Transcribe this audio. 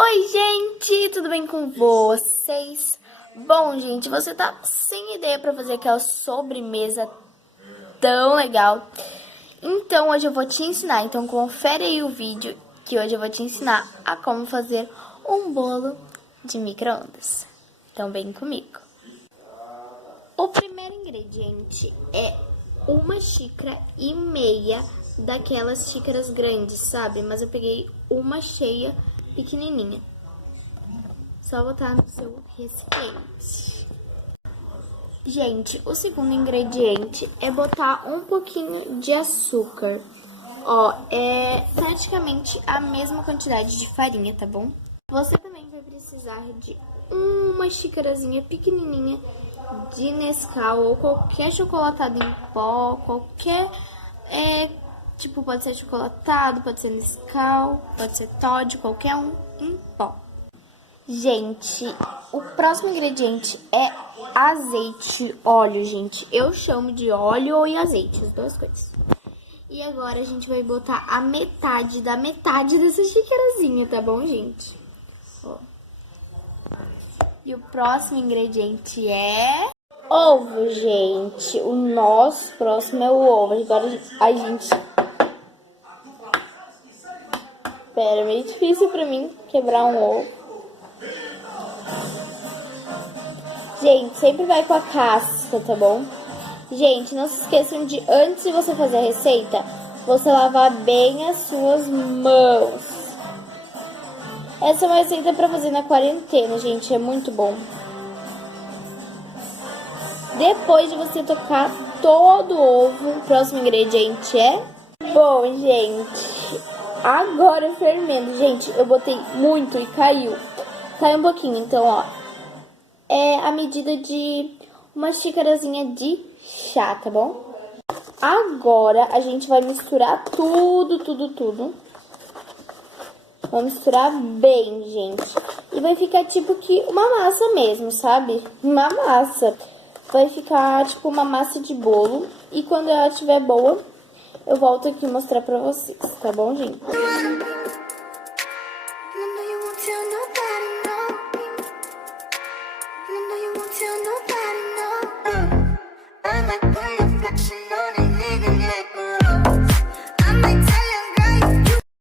Oi, gente, tudo bem com vocês? Bom, gente, você tá sem ideia pra fazer aquela sobremesa tão legal? Então, hoje eu vou te ensinar. Então, confere aí o vídeo que hoje eu vou te ensinar a como fazer um bolo de micro-ondas. Então, vem comigo. O primeiro ingrediente é 1,5 xícaras daquelas xícaras grandes, sabe? Mas eu peguei uma cheia pequenininha. Só botar no seu recipiente. Gente, o segundo ingrediente é botar um pouquinho de açúcar. Ó, é praticamente a mesma quantidade de farinha, tá bom? Você também vai precisar de uma xicarazinha pequenininha de Nescau ou qualquer chocolatado em pó, qualquer, tipo, pode ser chocolatado, pode ser Nescau, pode ser Toddy, qualquer um em pó. Gente, o próximo ingrediente é azeite, óleo, gente. Eu chamo de óleo e azeite, as duas coisas. E agora a gente vai botar a metade da metade dessa xicarazinha, tá bom, gente? Ó. E o próximo ingrediente é ovo, gente. O nosso próximo é o ovo. Agora a gente... Pera, é meio difícil pra mim quebrar um ovo. Gente, sempre vai com a casca, tá bom? Gente, não se esqueçam de, antes de você fazer a receita, você lavar bem as suas mãos. Essa é uma receita pra fazer na quarentena, gente, é muito bom. Depois de você tocar todo o ovo, o próximo ingrediente é... Bom, gente, agora é fermento. Gente, eu botei muito e caiu. Caiu um pouquinho, então, ó. É a medida de uma xicarazinha de chá, tá bom? Agora, a gente vai misturar tudo. Vamos misturar bem, gente. E vai ficar tipo que uma massa mesmo, sabe? Uma massa. Vai ficar tipo uma massa de bolo. E quando ela estiver boa, eu volto aqui mostrar pra vocês, tá bom, gente?